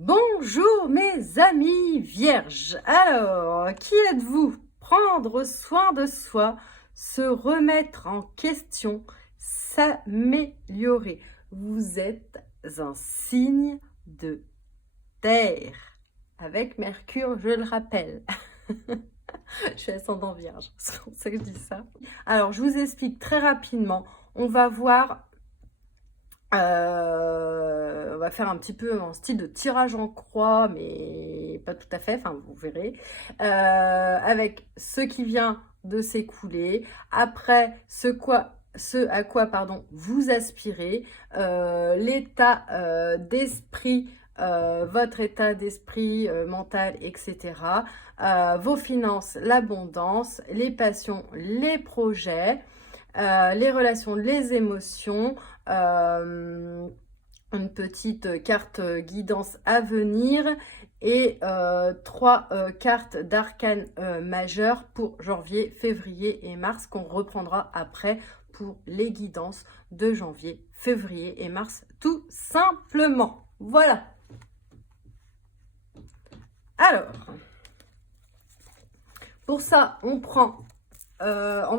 Bonjour mes amis vierges. Alors, qui êtes-vous? Prendre soin de soi, se remettre en question, s'améliorer. Vous êtes un signe de terre. Avec Mercure, je le rappelle. Je suis ascendant vierge, c'est pour ça que je dis ça. Alors, je vous explique très rapidement. On va voir... on va faire un petit peu en style de tirage en croix, mais pas tout à fait, enfin vous verrez, avec ce qui vient de s'écouler, après ce à quoi vous aspirez, l'état d'esprit, votre état d'esprit mental, etc., vos finances, l'abondance, les passions, les projets, les relations, les émotions, une petite carte guidance à venir et trois cartes d'arcane majeures pour janvier, février et mars qu'on reprendra après pour les guidances de janvier, février et mars tout simplement. Voilà. Alors, pour ça, on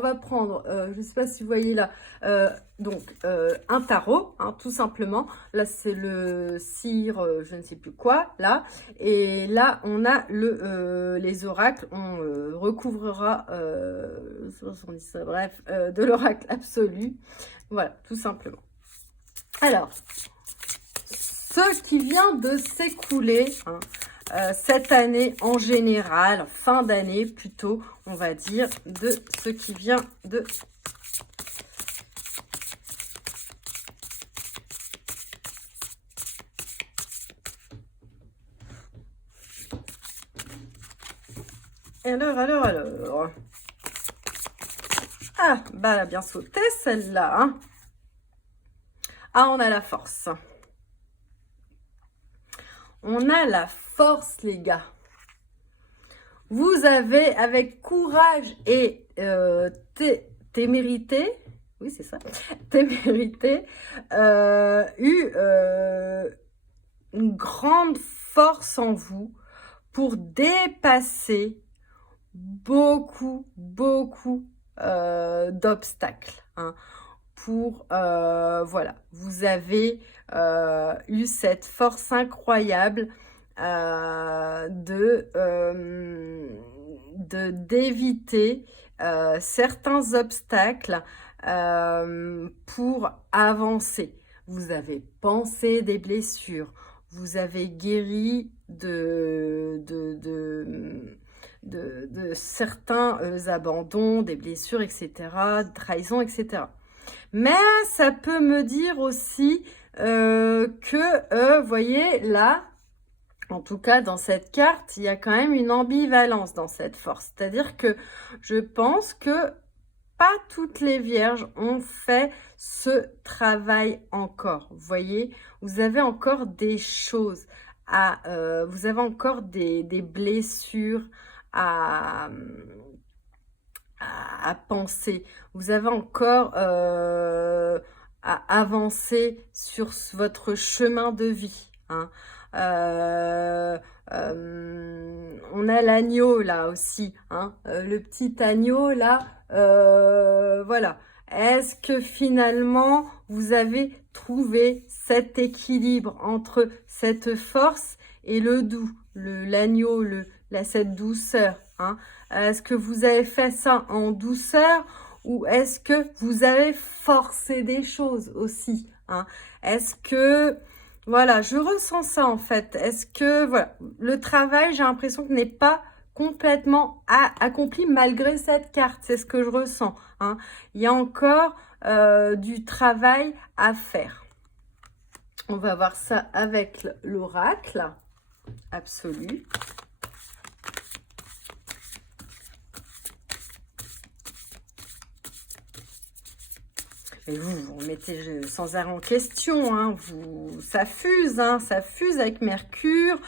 va prendre, je ne sais pas si vous voyez là, un tarot, hein, tout simplement. Là, c'est le cire, je ne sais plus quoi, là. Et là, on a les oracles. On recouvrera, bref, de l'oracle absolu. Voilà, tout simplement. Alors, ce qui vient de s'écouler, hein, cette année en général, fin d'année plutôt, on va dire, de ce qui vient de... Alors. Ah, bah elle a bien sauté celle-là. Hein. Ah, on a la force. On a la force, les gars. Vous avez, avec courage et témérité, oui, c'est ça, témérité, eu une grande force en vous pour dépasser beaucoup d'obstacles. Hein. Voilà, vous avez eu cette force incroyable d'éviter certains obstacles pour avancer. Vous avez pensé des blessures, vous avez guéri de certains abandons, des blessures, etc., de trahisons, etc. Mais ça peut me dire aussi que, vous voyez, là, en tout cas dans cette carte, il y a quand même une ambivalence dans cette force. C'est-à-dire que je pense que pas toutes les vierges ont fait ce travail encore. Vous voyez, vous avez encore des choses vous avez encore des blessures à penser. Vous avez encore à avancer sur votre chemin de vie. Hein. On a l'agneau là aussi, hein, le petit agneau là, voilà. Est-ce que finalement vous avez trouvé cet équilibre entre cette force et le doux, l'agneau, cette douceur, hein? Est-ce que vous avez fait ça en douceur ou est-ce que vous avez forcé des choses aussi, hein? Est-ce que voilà, je ressens ça en fait. Est-ce que voilà, le travail, j'ai l'impression que n'est pas complètement accompli malgré cette carte. C'est ce que je ressens. Hein. Il y a encore du travail à faire. On va voir ça avec l'oracle absolu. Et vous remettez sans arrêt en question, hein, ça fuse avec Mercure.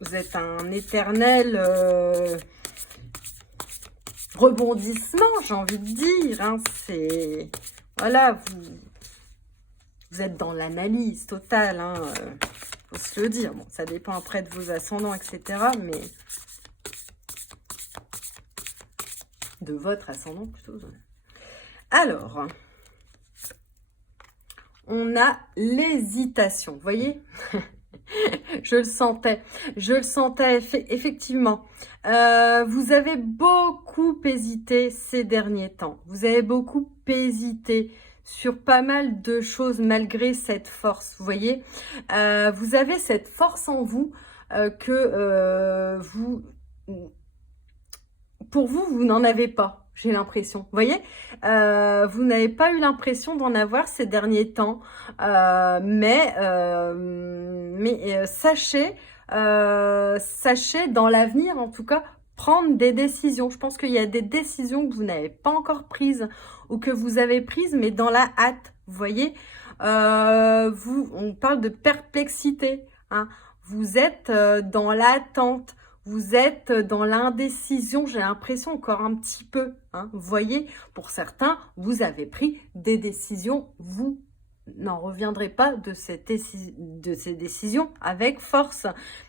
Vous êtes un éternel rebondissement, j'ai envie de dire. Hein, c'est voilà, Vous êtes dans l'analyse totale, hein, faut se le dire. Bon, ça dépend après de vos ascendants, etc. Mais de votre ascendant plutôt. Alors, on a l'hésitation, vous voyez. Je le sentais effectivement. Vous avez beaucoup hésité ces derniers temps. Vous avez beaucoup hésité sur pas mal de choses malgré cette force, vous voyez. Vous avez cette force en vous que pour vous, vous n'en avez pas. J'ai l'impression, vous voyez, vous n'avez pas eu l'impression d'en avoir ces derniers temps, mais sachez dans l'avenir, en tout cas, prendre des décisions. Je pense qu'il y a des décisions que vous n'avez pas encore prises ou que vous avez prises, mais dans la hâte, vous voyez. On parle de perplexité, hein. Vous êtes dans l'attente. Vous êtes dans l'indécision, j'ai l'impression encore un petit peu. Hein. Vous voyez, pour certains, vous avez pris des décisions. Vous n'en reviendrez pas de ces décisions avec force.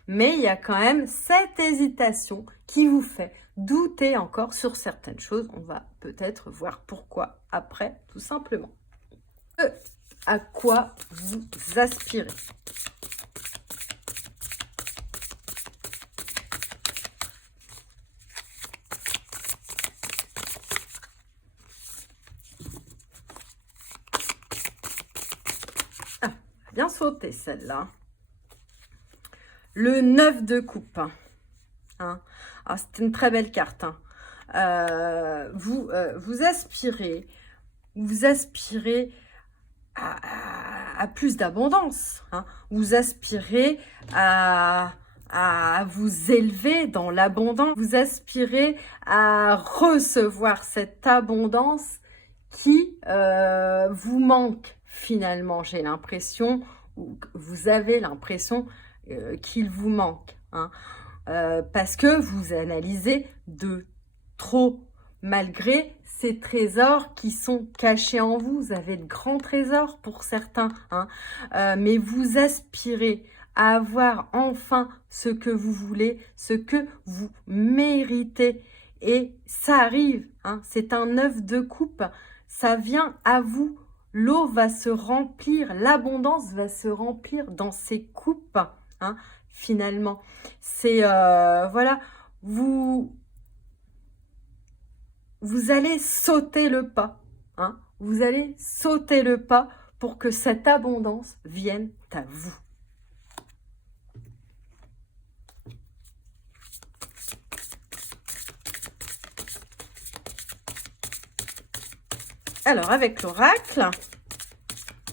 Mais il y a quand même cette hésitation qui vous fait douter encore sur certaines choses. On va peut-être voir pourquoi après, tout simplement. À quoi vous aspirez ? Bien sauté celle-là. Le 9 de coupe. Hein. Ah, c'est une très belle carte. Hein. Vous aspirez à plus d'abondance. Hein. Vous aspirez à vous élever dans l'abondance. Vous aspirez à recevoir cette abondance qui vous manque. Finalement, j'ai l'impression, ou vous avez l'impression qu'il vous manque. Hein, parce que vous analysez de trop, malgré ces trésors qui sont cachés en vous. Vous avez de grands trésors pour certains. Hein, mais vous aspirez à avoir enfin ce que vous voulez, ce que vous méritez. Et ça arrive. Hein, c'est un 9 de coupe. Ça vient à vous. L'eau va se remplir, l'abondance va se remplir dans ces coupes, hein, finalement. C'est, voilà, vous allez sauter le pas, hein, vous allez sauter le pas pour que cette abondance vienne à vous. Alors, avec l'oracle,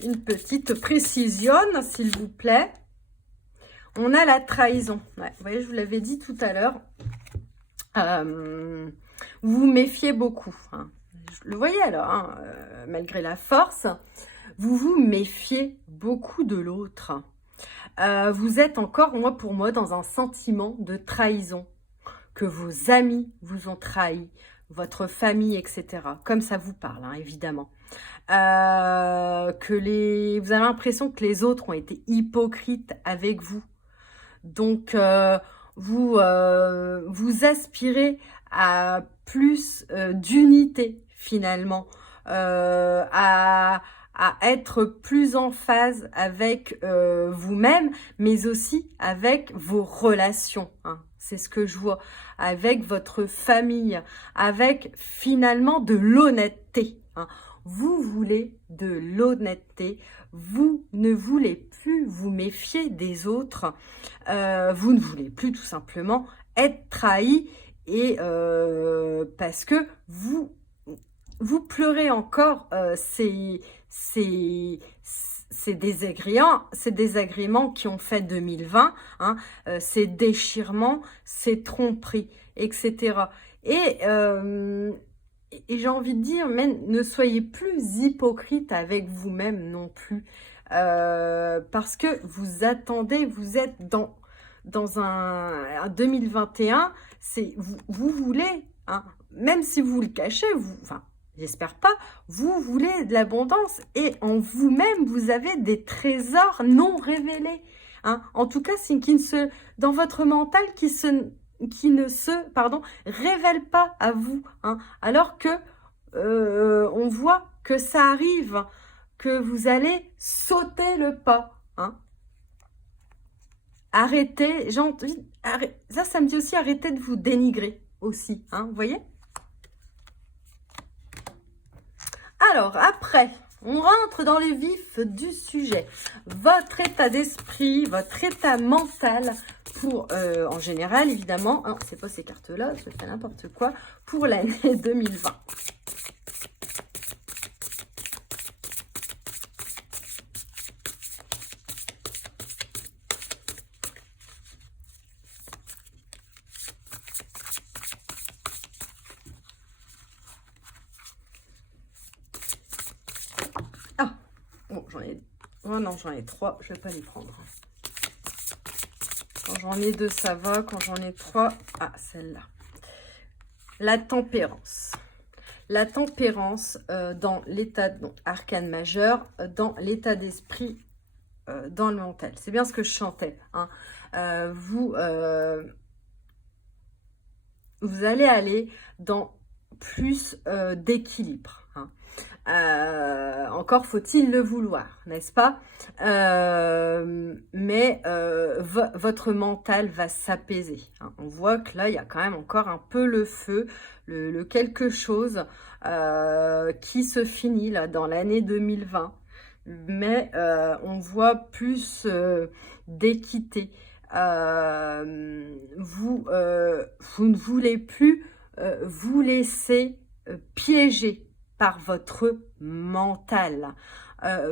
une petite précision, s'il vous plaît. On a la trahison. Ouais, vous voyez, je vous l'avais dit tout à l'heure. Vous vous méfiez beaucoup. Hein. Je le voyais alors, hein, malgré la force. Vous vous méfiez beaucoup de l'autre. Vous êtes encore, pour moi, dans un sentiment de trahison. Que vos amis vous ont trahi. Votre famille, etc. Comme ça vous parle, hein, évidemment. Vous avez l'impression que les autres ont été hypocrites avec vous. Donc, vous aspirez à plus d'unité, finalement. À être plus en phase avec vous-même, mais aussi avec vos relations. Hein. C'est ce que je vois. Avec votre famille, avec finalement de l'honnêteté. Hein. Vous voulez de l'honnêteté. Vous ne voulez plus vous méfier des autres. Vous ne voulez plus tout simplement être trahi. Et parce que vous pleurez encore ces désagréments qui ont fait 2020, hein, ces déchirements, ces tromperies, etc. Et j'ai envie de dire, mais ne soyez plus hypocrite avec vous-même non plus. Parce que vous attendez, vous êtes dans un 2021, vous voulez, hein, même si vous le cachez, j'espère pas, vous voulez de l'abondance et en vous-même, vous avez des trésors non révélés. Hein. En tout cas, c'est dans votre mental qui ne se révèle pas à vous. Hein. Alors que on voit que ça arrive, que vous allez sauter le pas. Hein. Arrêtez, ça me dit aussi arrêtez de vous dénigrer aussi. Hein, vous voyez? Alors, après, on rentre dans les vifs du sujet. Votre état d'esprit, votre état mental, en général, évidemment, hein, c'est pas ces cartes-là, je fais n'importe quoi, pour l'année 2020. Ah, bon, oh non, j'en ai 3, je vais pas les prendre. Quand j'en ai 2, ça va. Quand j'en ai 3, ah, celle-là. La tempérance. La tempérance dans l'état, donc arcane majeur, dans l'état d'esprit, dans le mental. C'est bien ce que je chantais. Hein. Vous allez aller dans plus d'équilibre. Hein. Encore faut-il le vouloir, n'est-ce pas? Mais votre mental va s'apaiser. Hein. On voit que là, il y a quand même encore un peu le feu, le quelque chose qui se finit là dans l'année 2020. Mais on voit plus d'équité. Vous ne voulez plus vous laisser piéger par votre mental.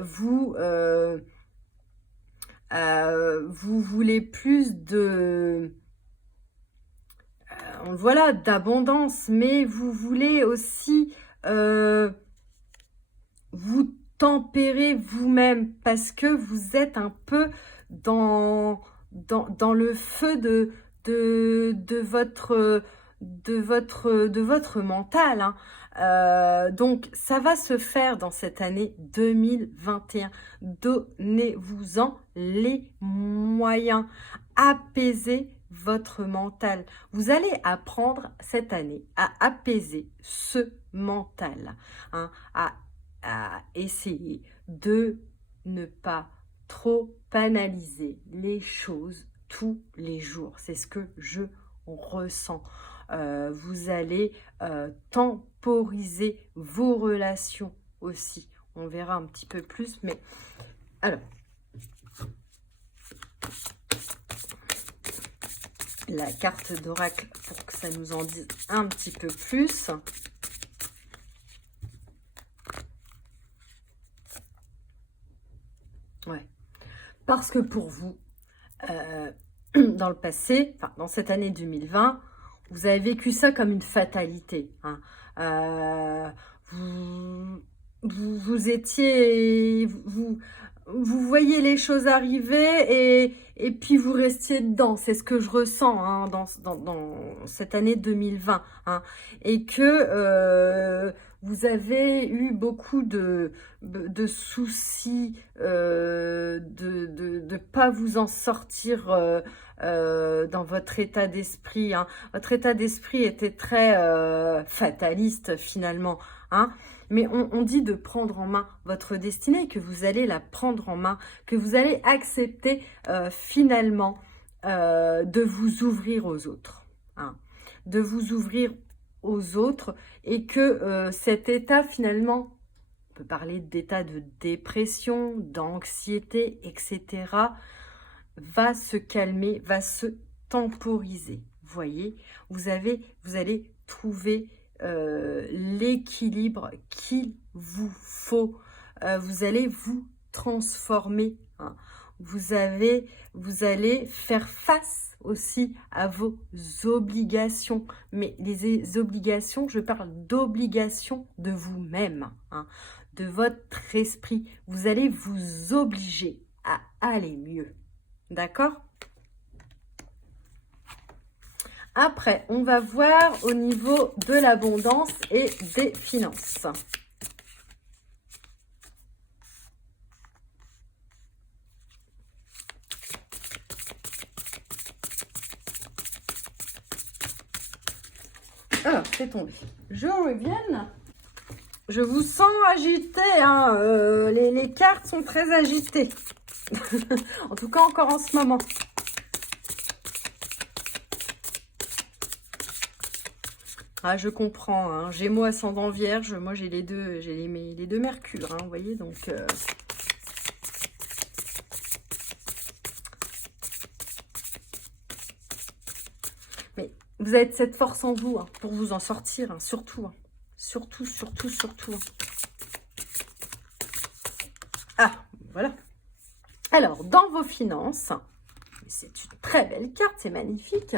Vous voulez plus de voilà, d'abondance, mais vous voulez aussi vous tempérer vous-même parce que vous êtes un peu dans le feu de votre mental. Hein. Donc, ça va se faire dans cette année 2021. Donnez-vous-en les moyens. Apaisez votre mental. Vous allez apprendre cette année à apaiser ce mental, hein, à essayer de ne pas trop analyser les choses tous les jours. C'est ce que je ressens. Vous allez temporiser vos relations aussi. On verra un petit peu plus, mais alors, la carte d'oracle pour que ça nous en dise un petit peu plus. Ouais. Parce que pour vous, dans le passé, enfin, dans cette année 2020, vous avez vécu ça comme une fatalité. Hein. Vous étiez... Vous voyez les choses arriver et puis vous restiez dedans. C'est ce que je ressens hein, dans cette année 2020. Hein, et que vous avez eu beaucoup de soucis, de pas vous en sortir dans votre état d'esprit. Hein. Votre état d'esprit était très fataliste finalement. Hein. Mais on dit de prendre en main votre destinée, que vous allez la prendre en main, que vous allez accepter finalement de vous ouvrir aux autres. Hein, de vous ouvrir aux autres et que cet état finalement, on peut parler d'état de dépression, d'anxiété, etc., va se calmer, va se temporiser. Vous voyez, vous allez trouver l'équilibre qu'il vous faut. Vous allez vous transformer. Hein. Vous allez faire face aussi à vos obligations. Mais les obligations, je parle d'obligations de vous-même, hein, de votre esprit. Vous allez vous obliger à aller mieux. D'accord ? Après, on va voir au niveau de l'abondance et des finances. Alors, c'est tombé. Je reviens. Je vous sens agité, hein. Les cartes sont très agitées. En tout cas, encore en ce moment. Ah, je comprends, hein. Gémeaux ascendant Vierge, moi j'ai les deux Mercure, hein, vous voyez, donc... Mais vous avez cette force en vous, hein, pour vous en sortir, hein, surtout, hein. Surtout. Ah, voilà. Alors, dans vos finances, c'est une très belle carte, c'est magnifique.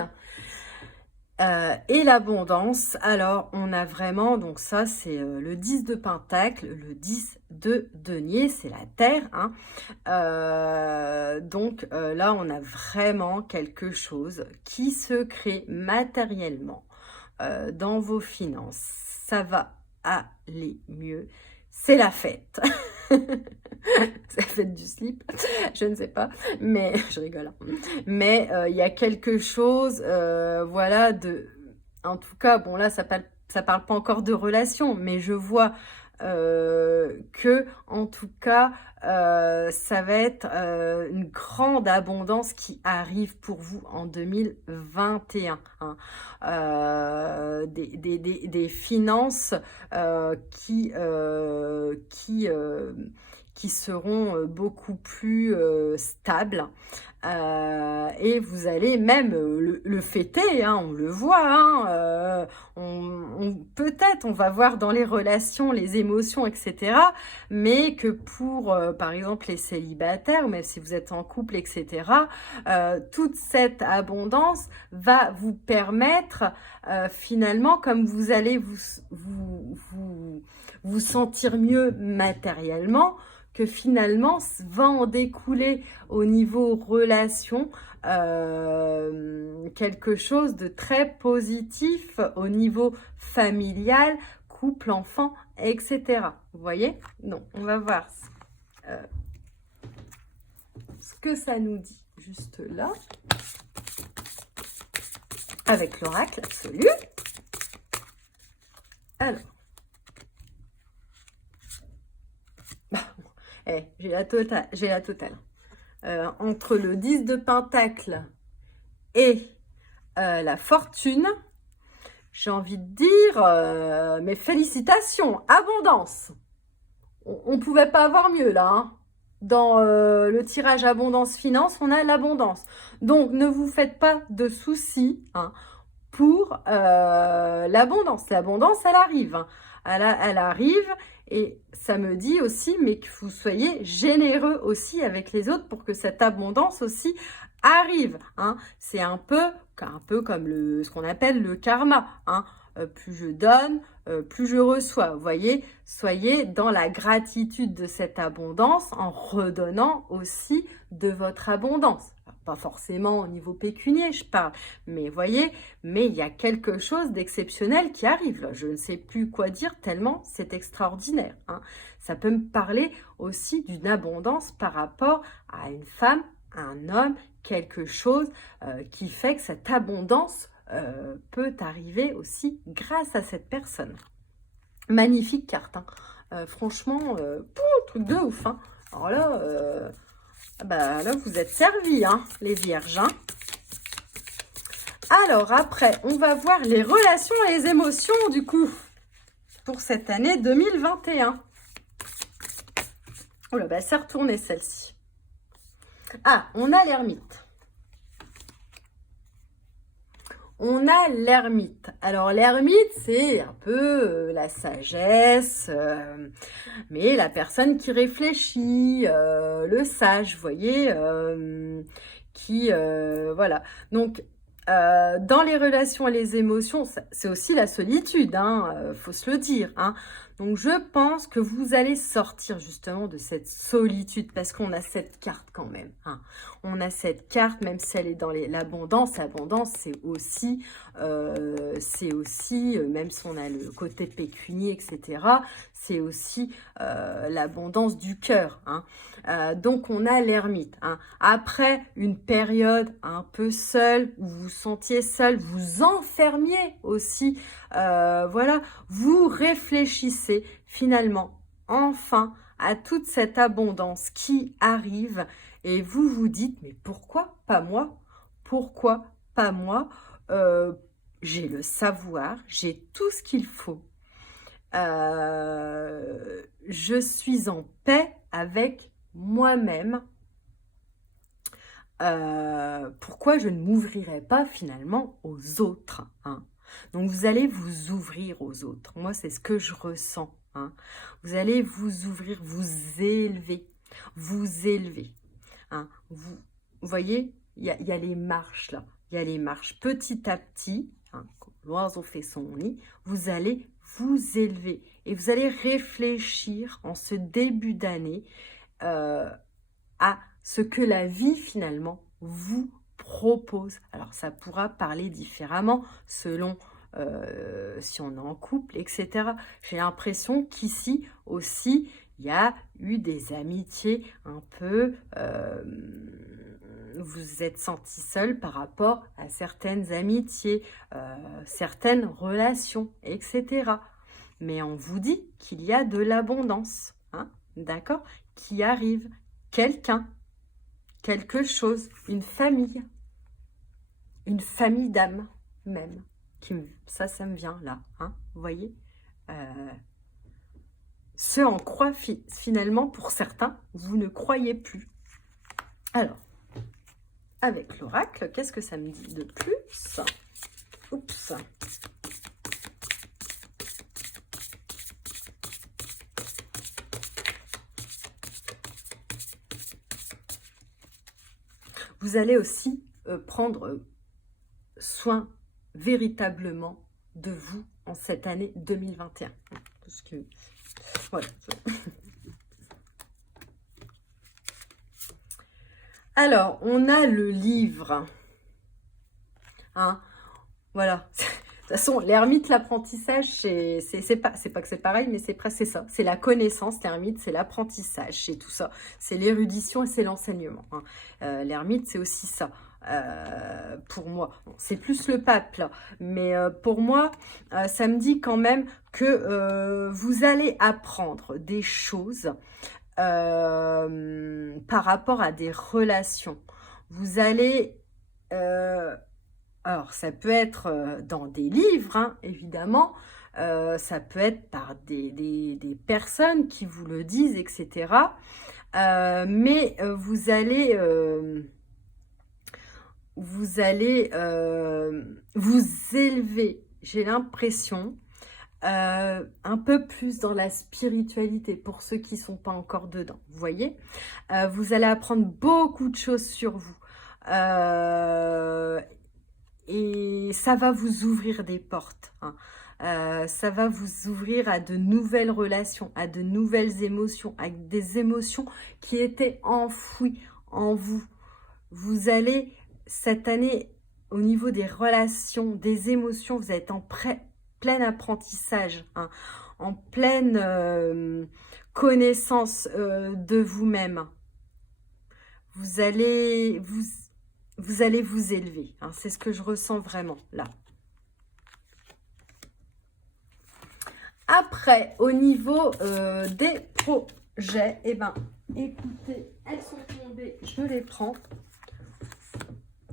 Et l'abondance, alors on a vraiment, donc ça c'est le 10 de Pentacle, le 10 de Denier, c'est la Terre, hein. Donc là on a vraiment quelque chose qui se crée matériellement dans vos finances. Ça va aller mieux, c'est la fête. C'est la fête du slip, je ne sais pas, mais je rigole, hein. Mais il y a quelque chose, voilà, en tout cas, bon là, ça parle pas encore de relation, mais je vois que, en tout cas, ça va être une grande abondance qui arrive pour vous en 2021, hein. Des finances qui seront beaucoup plus stables. Et vous allez même le fêter, hein, on le voit, hein, peut-être on va voir dans les relations les émotions, etc. Mais que pour, par exemple, les célibataires, ou même si vous êtes en couple, etc., toute cette abondance va vous permettre, finalement, comme vous allez vous sentir mieux matériellement, que finalement va en découler au niveau relation quelque chose de très positif au niveau familial, couple, enfant, etc. Vous voyez? Donc, on va voir ce que ça nous dit juste là, avec l'oracle absolu. Alors, j'ai la totale. Entre le 10 de Pentacle et la fortune, j'ai envie de dire, mes félicitations, abondance. On pouvait pas avoir mieux là, hein. Dans le tirage abondance finance, on a l'abondance. Donc, ne vous faites pas de soucis, hein, pour l'abondance. L'abondance, elle arrive, hein. Elle arrive, et ça me dit aussi, mais que vous soyez généreux aussi avec les autres pour que cette abondance aussi arrive, hein. C'est un peu comme ce qu'on appelle le karma, hein. Plus je donne, plus je reçois. Vous voyez, soyez dans la gratitude de cette abondance en redonnant aussi de votre abondance. Alors, pas forcément au niveau pécunier, je parle, mais voyez, mais il y a quelque chose d'exceptionnel qui arrive. Là. Je ne sais plus quoi dire tellement c'est extraordinaire, hein. Ça peut me parler aussi d'une abondance par rapport à une femme, à un homme, quelque chose qui fait que cette abondance peut arriver aussi grâce à cette personne. Magnifique carte, hein. Franchement, truc de ouf, hein. Alors là, là vous êtes servis, hein, les vierges, hein. Alors après, on va voir les relations et les émotions du coup pour cette année 2021. Oh là, c'est retourné celle-ci. Ah, on a l'ermite. On a l'ermite. Alors, l'ermite, c'est un peu la sagesse, mais la personne qui réfléchit, le sage, vous voyez, voilà. Donc, dans les relations et les émotions, c'est aussi la solitude, hein, faut se le dire, hein. Donc, je pense que vous allez sortir justement de cette solitude parce qu'on a cette carte quand même, hein. On a cette carte, même si elle est dans l'abondance. L'abondance, c'est aussi, même si on a le côté pécunier, etc., c'est aussi l'abondance du cœur, hein. Donc, on a l'ermite, hein. Après une période un peu seule, où vous vous sentiez seul, vous enfermiez aussi, voilà, vous réfléchissez finalement, enfin, à toute cette abondance qui arrive et vous vous dites, mais pourquoi pas moi? Pourquoi pas moi? J'ai le savoir, j'ai tout ce qu'il faut. Je suis en paix avec moi-même. Pourquoi je ne m'ouvrirais pas finalement aux autres, hein? Donc, vous allez vous ouvrir aux autres. Moi, c'est ce que je ressens, hein. Vous allez vous ouvrir, vous élever, hein. Vous voyez, il y a les marches là. Il y a les marches. Petit à petit, hein, quand l'oiseau fait son nid, vous allez vous élever. Et vous allez réfléchir en ce début d'année à ce que la vie finalement vous propose. Alors ça pourra parler différemment selon si on est en couple, etc. J'ai l'impression qu'ici aussi, il y a eu des amitiés un peu... vous vous êtes senti seul par rapport à certaines amitiés, certaines relations, etc. Mais on vous dit qu'il y a de l'abondance, hein, d'accord, qui arrive. Quelqu'un, quelque chose, une famille d'âme même. Ça me vient là, hein, vous voyez. Ce en quoi finalement, pour certains, vous ne croyez plus. Alors, avec l'oracle, qu'est-ce que ça me dit de plus? Oups. Vous allez aussi prendre soin véritablement de vous en cette année 2021. Parce que, voilà. Alors, on a le livre. Hein, voilà. De toute façon, l'ermite, l'apprentissage, c'est pas que c'est pareil, mais c'est presque ça. C'est la connaissance, l'ermite, c'est l'apprentissage, c'est tout ça. C'est l'érudition et c'est l'enseignement, hein. L'ermite, c'est aussi ça. Pour moi, bon, c'est plus le pape là, mais pour moi, ça me dit quand même que vous allez apprendre des choses par rapport à des relations. Vous allez... alors, ça peut être dans des livres, hein, évidemment. Ça peut être par des personnes qui vous le disent, etc. Mais vous allez vous élever, j'ai l'impression, un peu plus dans la spiritualité pour ceux qui ne sont pas encore dedans. Vous voyez, vous allez apprendre beaucoup de choses sur vous. Et ça va vous ouvrir des portes, hein. Ça va vous ouvrir à de nouvelles relations, à de nouvelles émotions, à des émotions qui étaient enfouies en vous. Vous allez, cette année, au niveau des relations, des émotions, vous êtes en plein apprentissage, hein, en pleine connaissance de vous-même. Vous allez vous élever, hein, c'est ce que je ressens vraiment là. Après, au niveau des projets, eh ben, écoutez, elles sont tombées, je les prends.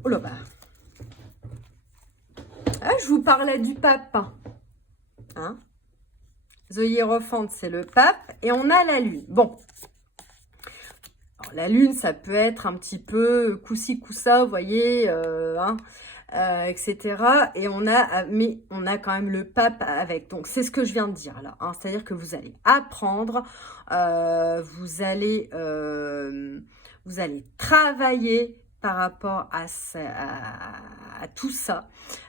Oh là bas. Ah, je vous parlais du pape, hein. The Hierophant, c'est le pape, et on a la lune. Bon. Alors, la lune, ça peut être un petit peu coup-ci, coup-ça, vous voyez, hein, etc. Et mais on a quand même le pape avec. Donc, c'est ce que je viens de dire là, hein. C'est-à-dire que vous allez apprendre, vous allez travailler par rapport à à tout ça.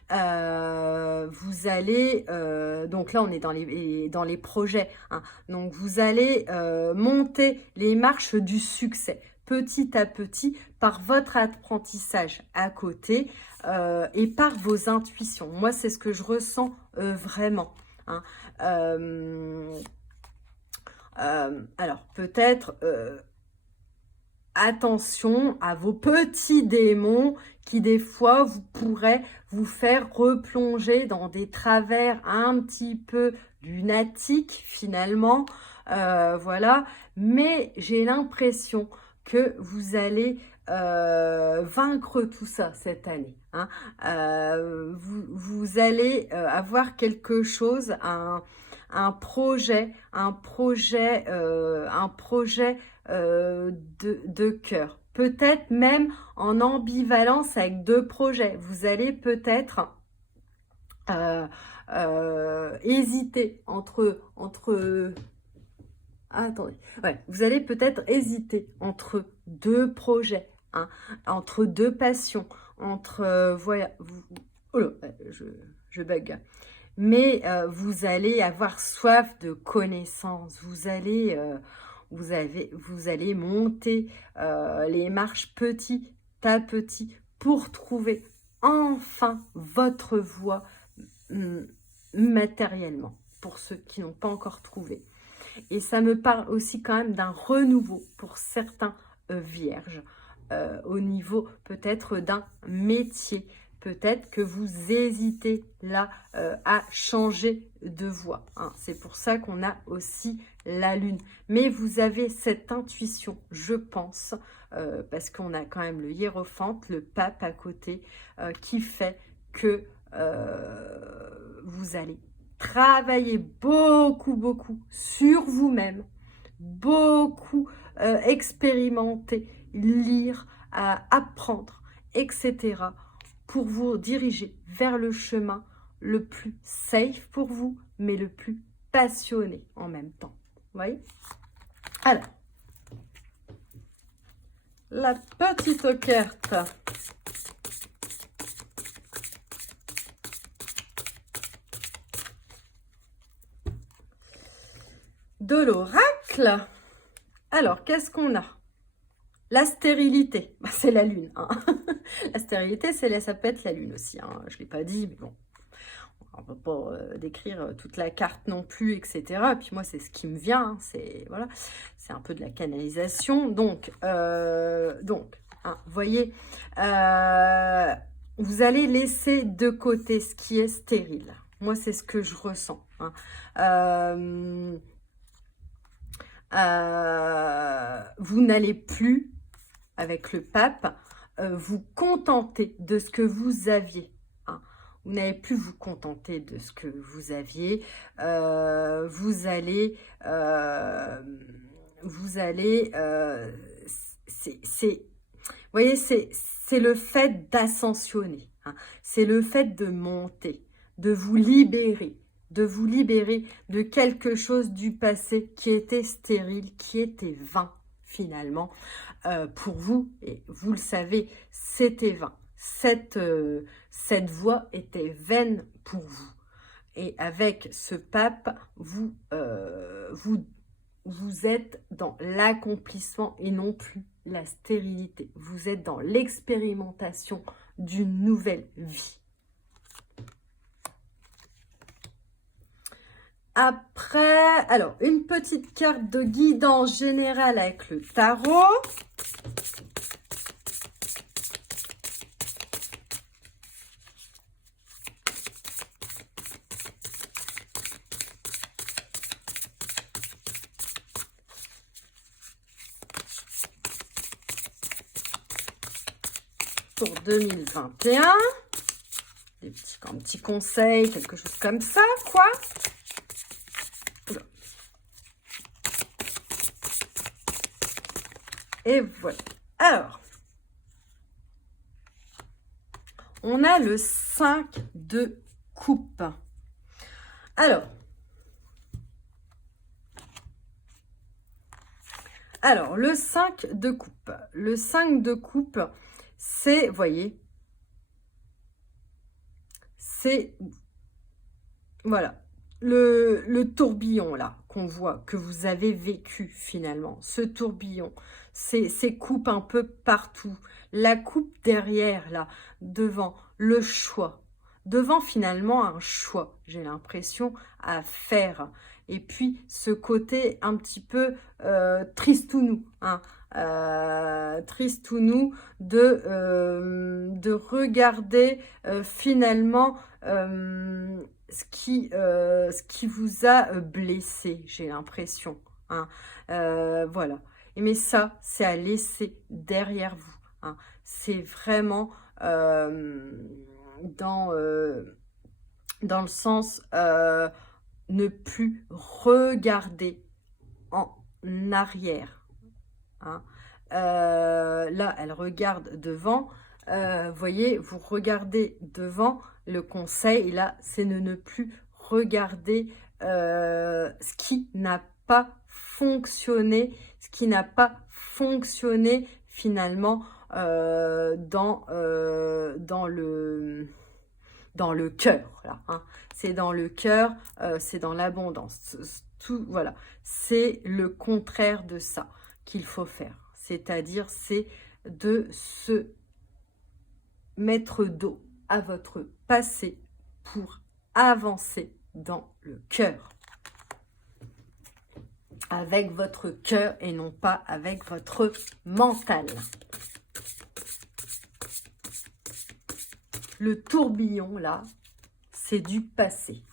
Vous allez, donc là on est dans les projets, hein. Donc vous allez monter les marches du succès petit à petit par votre apprentissage à côté et par vos intuitions. Moi c'est ce que je ressens vraiment, hein. Alors peut-être attention à vos petits démons qui des fois vous pourraient vous faire replonger dans des travers un petit peu lunatiques finalement, voilà. Mais j'ai l'impression que vous allez vaincre tout ça cette année, hein. Vous allez avoir quelque chose, un projet de cœur. Peut-être même en ambivalence avec deux projets. Vous allez peut-être hésiter attendez. Ouais, vous allez peut-être hésiter entre deux projets, hein, entre deux passions, entre voilà. Oh là, je bug. Mais vous allez avoir soif de connaissances. Vous allez monter les marches petit à petit pour trouver enfin votre voie matériellement, pour ceux qui n'ont pas encore trouvé. Et ça me parle aussi quand même d'un renouveau pour certains vierges, au niveau peut-être d'un métier. Peut-être que vous hésitez là à changer de voie, hein. C'est pour ça qu'on a aussi la lune. Mais vous avez cette intuition, je pense, parce qu'on a quand même le hiérophante, le pape à côté, qui fait que vous allez travailler beaucoup sur vous-même, beaucoup expérimenter, lire, apprendre, etc. pour vous diriger vers le chemin le plus safe pour vous, mais le plus passionné en même temps. Vous voyez? Alors, la petite carte. De l'oracle. Alors, qu'est-ce qu'on a? La stérilité, c'est la lune, hein. La stérilité, ça peut être la lune aussi, hein. Je ne l'ai pas dit, mais bon, on ne peut pas décrire toute la carte non plus, etc. Et puis moi, c'est ce qui me vient, hein. C'est voilà, c'est un peu de la canalisation. Donc, hein, vous voyez, vous allez laisser de côté ce qui est stérile. Moi, c'est ce que je ressens, hein. Vous n'allez plus, avec le pape, vous contenter de ce que vous aviez, hein. Vous n'allez plus vous contenter de ce que vous aviez. Vous allez, vous voyez, c'est le fait d'ascensionner, hein. C'est le fait de monter, de vous libérer de quelque chose du passé qui était stérile, qui était vain finalement pour vous. Et vous le savez, c'était vain. Cette voie était vaine pour vous. Et avec ce pape, vous êtes dans l'accomplissement et non plus la stérilité. Vous êtes dans l'expérimentation d'une nouvelle vie. Après, alors, une petite carte de guidance générale avec le tarot. Pour 2021. Un petit conseil, quelque chose comme ça, quoi. Et voilà. Alors, on a le 5 de coupe. Alors, le 5 de coupe. Le 5 de coupe, c'est, voyez, c'est, voilà, le tourbillon là qu'on voit, que vous avez vécu finalement, ce tourbillon, ces coupes un peu partout, la coupe derrière là, devant, le choix, devant finalement un choix, j'ai l'impression, à faire. Et puis ce côté un petit peu tristounou, hein, tristounou de regarder finalement ce qui vous a blessé, j'ai l'impression, hein. Voilà. Mais ça, c'est à laisser derrière vous, hein. C'est vraiment dans, dans le sens ne plus regarder en arrière, hein. Là, elle regarde devant. Voyez, vous regardez devant. Le conseil, là, c'est de ne plus regarder ce qui n'a pas fonctionné, finalement dans le cœur, là, hein. C'est dans le cœur, c'est dans l'abondance. Tout, voilà, c'est le contraire de ça qu'il faut faire. C'est-à-dire, c'est de se mettre dos à votre passé pour avancer dans le cœur. Avec votre cœur et non pas avec votre mental. Le tourbillon, là, c'est du passé.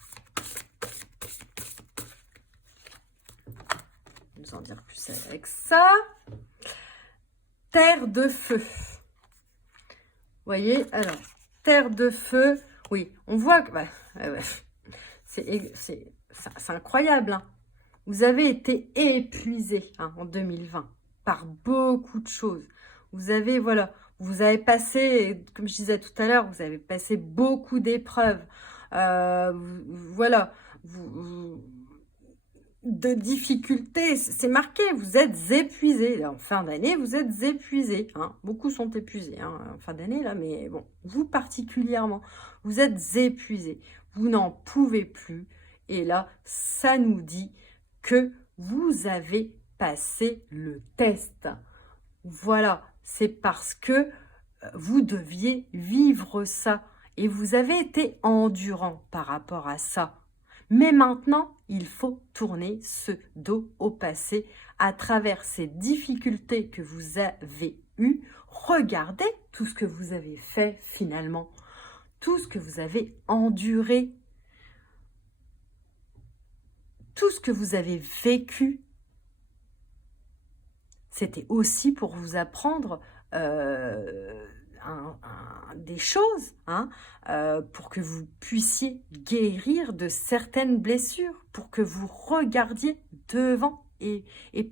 Je vais vous en dire plus avec ça. Terre de feu. Vous voyez, alors, terre de feu. Oui, on voit que... Bah, c'est incroyable, hein. Vous avez été épuisé, hein, en 2020 par beaucoup de choses. Vous avez, voilà, vous avez passé, comme je disais tout à l'heure, vous avez passé beaucoup d'épreuves. Voilà, de difficultés, c'est marqué, vous êtes épuisé. En fin d'année, vous êtes épuisé, hein. Beaucoup sont épuisés, hein, en fin d'année, là, mais bon, vous particulièrement, vous êtes épuisé. Vous n'en pouvez plus. Et là, ça nous dit que vous avez passé le test. Voilà, c'est parce que vous deviez vivre ça et vous avez été endurant par rapport à ça. Mais maintenant, il faut tourner ce dos au passé à travers ces difficultés que vous avez eues. Regardez tout ce que vous avez fait finalement, tout ce que vous avez enduré, tout ce que vous avez vécu. C'était aussi pour vous apprendre des choses, hein, pour que vous puissiez guérir de certaines blessures, pour que vous regardiez devant et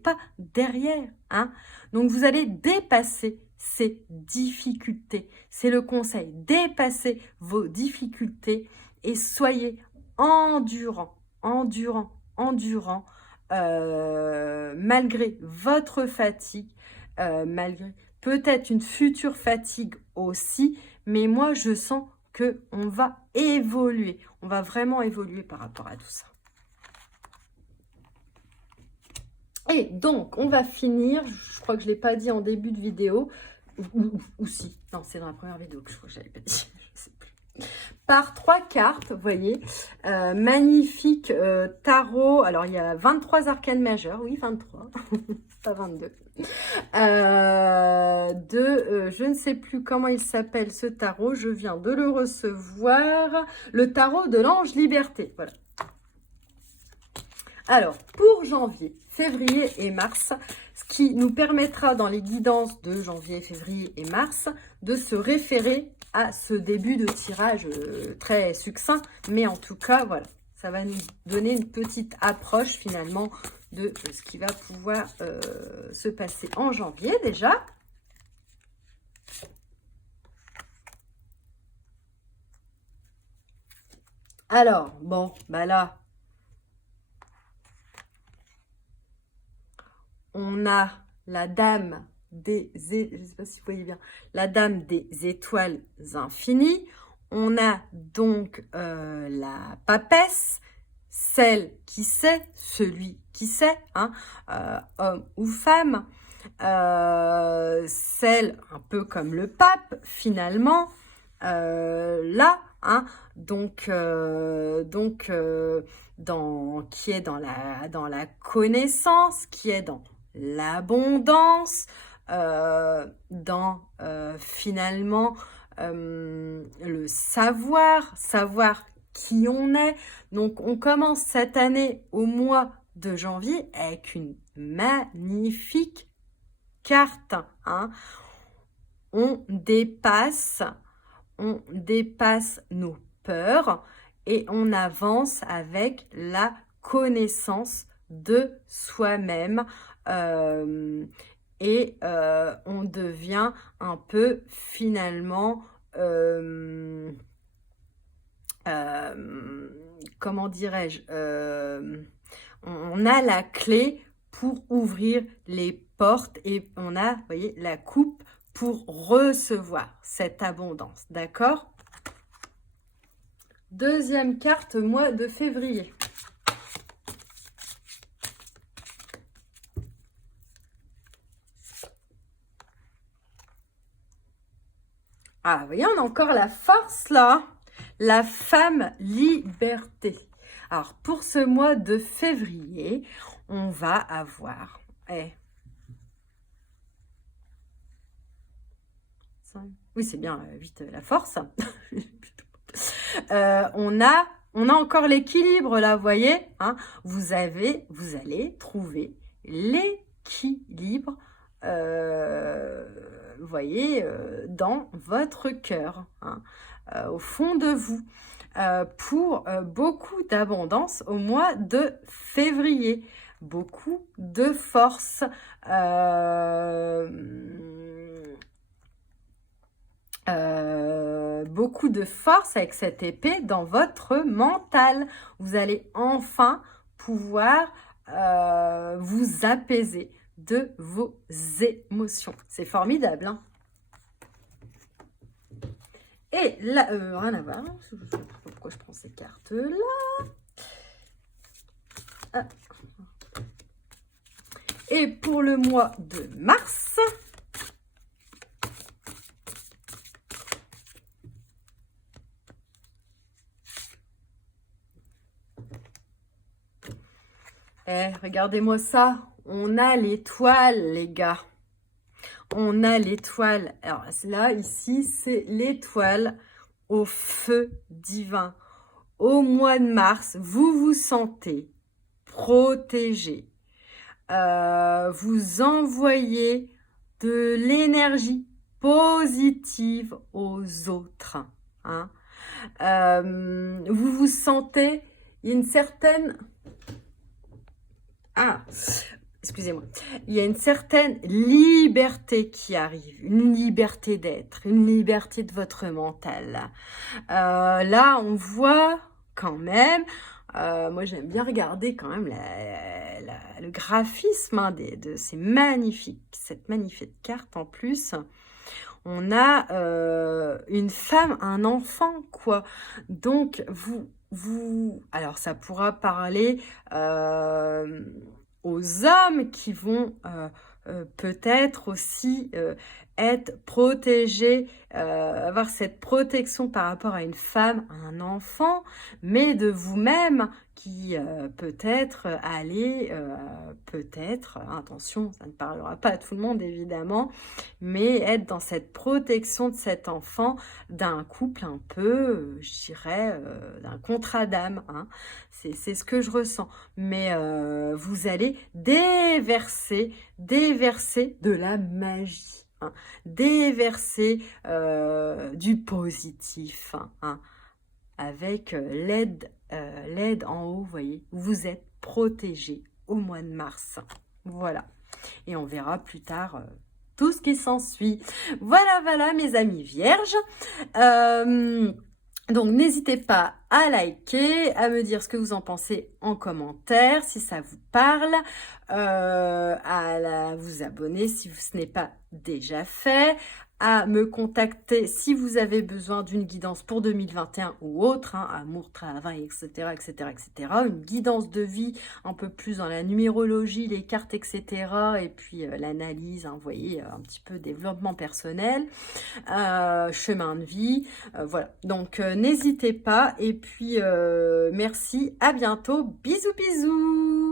pas derrière, hein. Donc vous allez dépasser ces difficultés. C'est le conseil, dépassez vos difficultés et soyez endurant, malgré votre fatigue, malgré peut-être une future fatigue aussi, mais moi je sens que on va évoluer, on va vraiment évoluer par rapport à tout ça. Et donc on va finir, je crois que je ne l'ai pas dit en début de vidéo, ou si, non c'est dans la première vidéo que je crois que je l'avais pas dit, je sais plus. Par 3 cartes, vous voyez, magnifique tarot. Alors, il y a 23 arcanes majeures, oui, 23, pas 22. Je ne sais plus comment il s'appelle ce tarot, je viens de le recevoir. Le tarot de l'ange liberté, voilà. Alors, pour janvier, février et mars, ce qui nous permettra dans les guidances de janvier, février et mars, de se référer à ce début de tirage très succinct, mais en tout cas, voilà, ça va nous donner une petite approche finalement de ce qui va pouvoir se passer en janvier déjà. Alors, bon, bah là, on a la dame des, je sais pas si vous voyez bien, la dame des étoiles infinies. On a donc la papesse, celle qui sait, celui qui sait, hein, homme ou femme, celle un peu comme le pape finalement, là, hein, qui est dans la connaissance, qui est dans l'abondance, dans finalement le savoir qui on est. Donc on commence cette année au mois de janvier avec une magnifique carte, hein. On dépasse nos peurs et on avance avec la connaissance de soi-même, on devient un peu finalement comment dirais-je, on a la clé pour ouvrir les portes et on a, vous voyez, la coupe pour recevoir cette abondance, d'accord? Deuxième carte, mois de février. Ah, vous voyez, on a encore la force là. La femme liberté. Alors, pour ce mois de février, on va avoir... oui, c'est bien 8, la force. On a encore l'équilibre là, vous voyez, hein, vous allez trouver l'équilibre, vous voyez, dans votre cœur, hein, au fond de vous, pour beaucoup d'abondance au mois de février, beaucoup de force, beaucoup de force avec cette épée dans votre mental. Vous allez enfin pouvoir vous apaiser de vos émotions. C'est formidable, hein? Et là, rien à voir. Je ne sais pas pourquoi je prends ces cartes-là. Ah. Et pour le mois de mars... regardez-moi ça, on a l'étoile, les gars. On a l'étoile. Alors là, ici, c'est l'étoile au feu divin. Au mois de mars, vous vous sentez protégé. Vous envoyez de l'énergie positive aux autres, hein. Vous vous sentez une certaine... Ah, excusez-moi. Il y a une certaine liberté qui arrive, une liberté d'être, une liberté de votre mental. Là, on voit quand même, moi j'aime bien regarder quand même le graphisme, hein, de ces cette magnifique carte en plus. On a une femme, un enfant, quoi. Donc, alors ça pourra parler aux hommes qui vont peut-être aussi être protégés, avoir cette protection par rapport à une femme, à un enfant, mais de vous-même qui peut-être attention, ça ne parlera pas à tout le monde évidemment, mais être dans cette protection de cet enfant, d'un couple un peu, je dirais, d'un contrat d'âme, hein. C'est ce que je ressens. Mais vous allez déverser de la magie, hein, déverser du positif, hein, avec l'aide en haut, vous voyez, vous êtes protégé au mois de mars. Voilà. Et on verra plus tard tout ce qui s'ensuit. Voilà, mes amis vierges. Donc, n'hésitez pas à liker, à me dire ce que vous en pensez en commentaire, si ça vous parle, à vous abonner si ce n'est pas déjà fait, à me contacter si vous avez besoin d'une guidance pour 2021 ou autre, hein, amour, travail, etc., etc., etc. Une guidance de vie un peu plus dans la numérologie, les cartes, etc. Et puis l'analyse, hein, vous voyez, un petit peu développement personnel, chemin de vie. Voilà, donc n'hésitez pas. Et puis merci, à bientôt. Bisous, bisous.